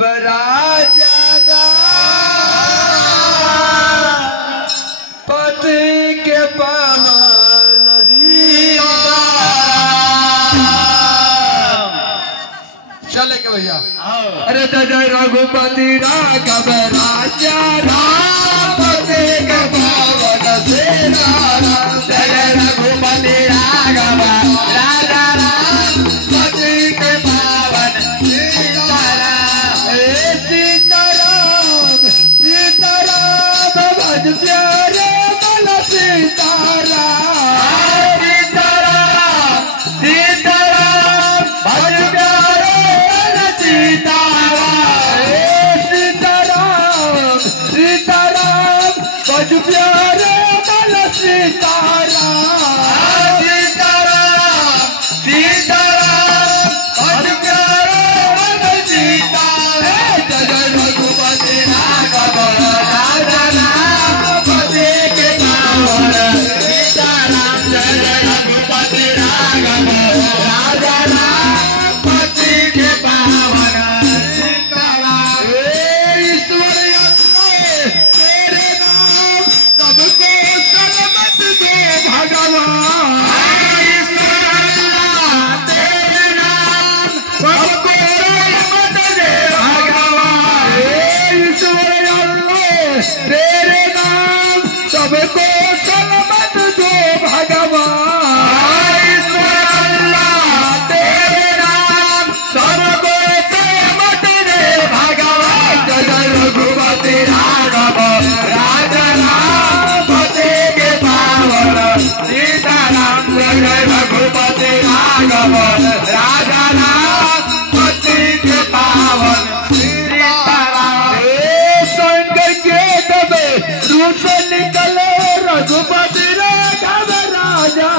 राजा पति के पावन चले के भैया। अरे जय रघुपति राघव राजा पति के पावन सेना जय रघुपति राघव राजा पति के पावन सीताराम सीताराम भज प्यारे मन सीताराम सीताराम सीताराम भज प्यारे मन सीताराम सीताराम सीताराम भज प्यारे मन सीताराम सीताराम सीताराम भज प्यारे मन सीताराम जय रघुपति राघव राजा पति के पावन सीताराम जय रघुपति राघव राजा पति के पावन सीताराम ईश्वर तेरे नाम सबको सलामत दे भगवान ईश्वर तेरे नाम सबको सलामत दे भगवान ईश्वर तेरे नाम सबको सलामत दो भगवान ईश्वर तेरे नाम सबको सलामत दे भगवान जय रघुपति राघव राजा पति के पावन सीताराम जय रघुपति राघव राजा पति के पावन सीताराम शंकर के दबे रूप निकले रघुपति राघव राजा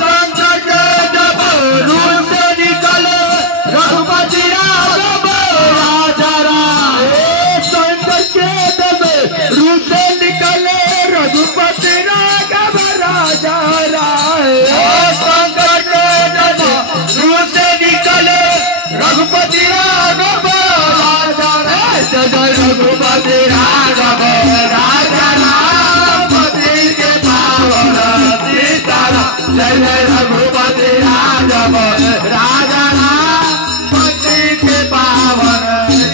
शंकर के दबे रूप निकले रघुपति राघव राजा शंकर के दबे रूप निकले रघुपति राघव राजा शंकर के दबे रूप निकले रघुपति राघव राजा जय रघुपति राघव राजा पति के पावन सीताराम जय रघुपति राघव राजा पति के पावन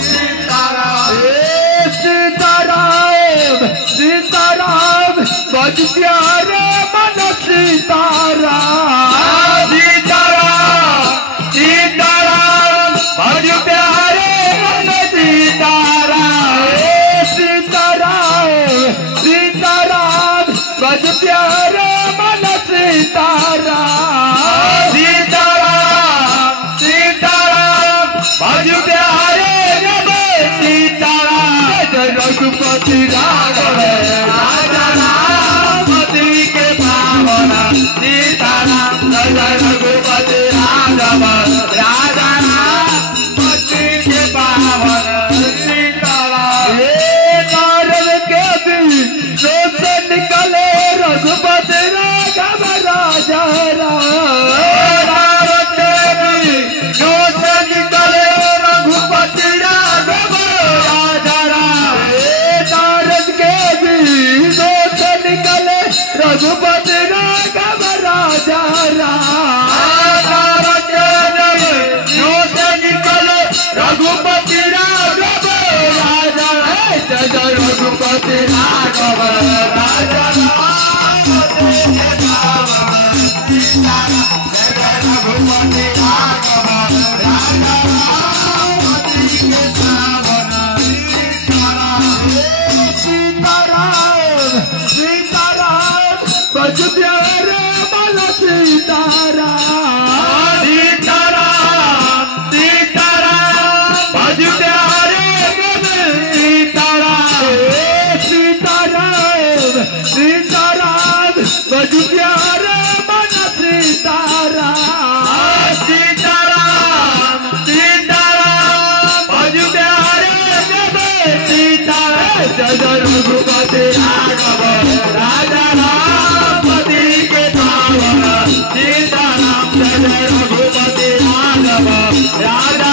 सीताराम सीताराम सीताराम बज प्यारे मन सीताराम सीताराम सीताराम बज प्यारे मन सीताराम सीताराम सीताराम बज प्यारे मन सीताराम सीताराम सीताराम बज प्यारे मन सीताराम जय रघुपति राघव राजा पति के पावन सीताराम जय रघुपति राघव राजा पति के पावन सीताराम नारद के बीच से निकले रघुपति राघव राजा नारद के बीच से निकले रघुपति राघव राजा नारद के बीच से निकले रघुपति राघव राजा नारद के बीच से निकले रघुपति राघव राजा जय रघुपति राघव राजा रघुपति राघव राजा सीताराम सीताराम बज प्यारे मन सीताराम सीताराम सीताराम बज प्यारे मन सीताराम सीताराम सीताराम बज प्यारे मन सीताराम सीताराम सीताराम बज प्यारे मन सीताराम जय रघुपति राघव राजा पति के पावन सीताराम जय रघुपति राघव राजा